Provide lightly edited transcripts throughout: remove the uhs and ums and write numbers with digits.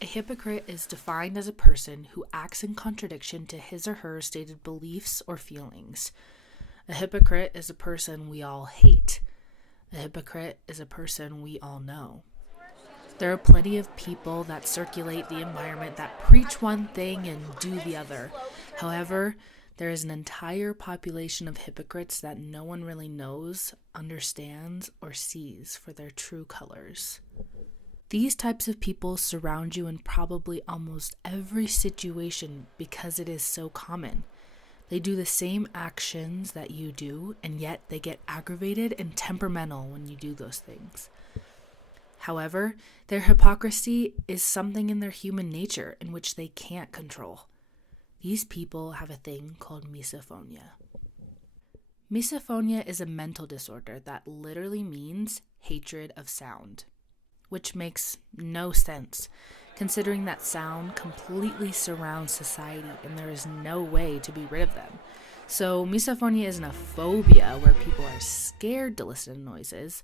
A hypocrite is defined as a person who acts in contradiction to his or her stated beliefs or feelings. A hypocrite is a person we all hate. A hypocrite is a person we all know. There are plenty of people that circulate the environment that preach one thing and do the other. However, there is an entire population of hypocrites that no one really knows, understands, or sees for their true colors. These types of people surround you in probably almost every situation because it is so common. They do the same actions that you do, and yet they get aggravated and temperamental when you do those things. However, their hypocrisy is something in their human nature in which they can't control. These people have a thing called misophonia. Misophonia is a mental disorder that literally means hatred of sound, which makes no sense, considering that sound completely surrounds society and there is no way to be rid of them. So misophonia isn't a phobia where people are scared to listen to noises.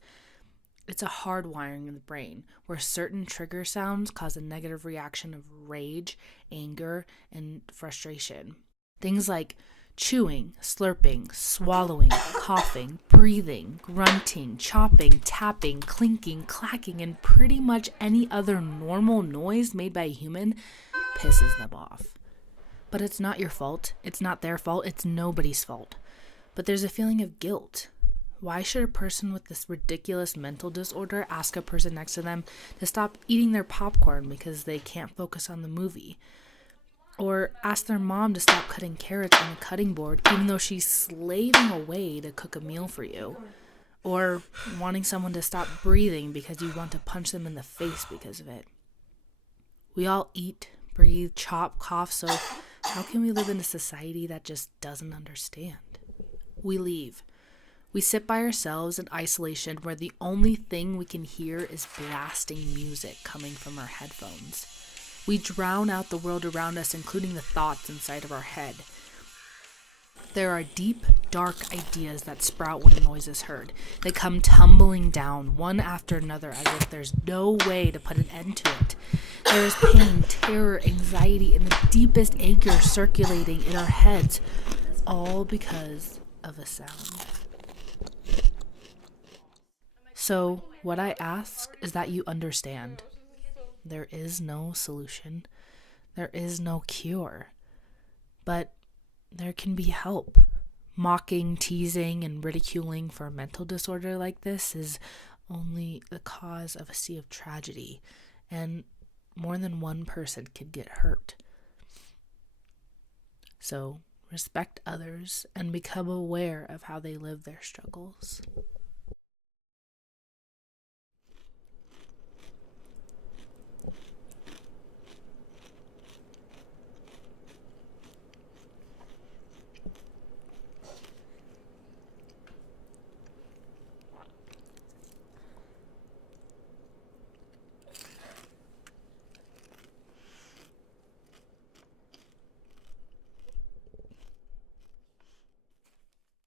It's a hardwiring in the brain where certain trigger sounds cause a negative reaction of rage, anger, and frustration. Things like chewing, slurping, swallowing, coughing, breathing, grunting, chopping, tapping, clinking, clacking, and pretty much any other normal noise made by a human pisses them off. But it's not your fault. It's not their fault. It's nobody's fault. But there's a feeling of guilt. Why should a person with this ridiculous mental disorder ask a person next to them to stop eating their popcorn because they can't focus on the movie? Or ask their mom to stop cutting carrots on the cutting board even though she's slaving away to cook a meal for you? Or wanting someone to stop breathing because you want to punch them in the face because of it? We all eat, breathe, chop, cough, so how can we live in a society that just doesn't understand? We leave. We sit by ourselves in isolation where the only thing we can hear is blasting music coming from our headphones. We drown out the world around us, including the thoughts inside of our head. There are deep, dark ideas that sprout when a noise is heard. They come tumbling down, one after another, as if there's no way to put an end to it. There is pain, terror, anxiety, and the deepest anger circulating in our heads, all because of a sound. So, what I ask is that you understand. There is no solution. There is no cure. But there can be help. Mocking, teasing, and ridiculing for a mental disorder like this is only the cause of a sea of tragedy, and more than one person could get hurt. So, respect others and become aware of how they live their struggles.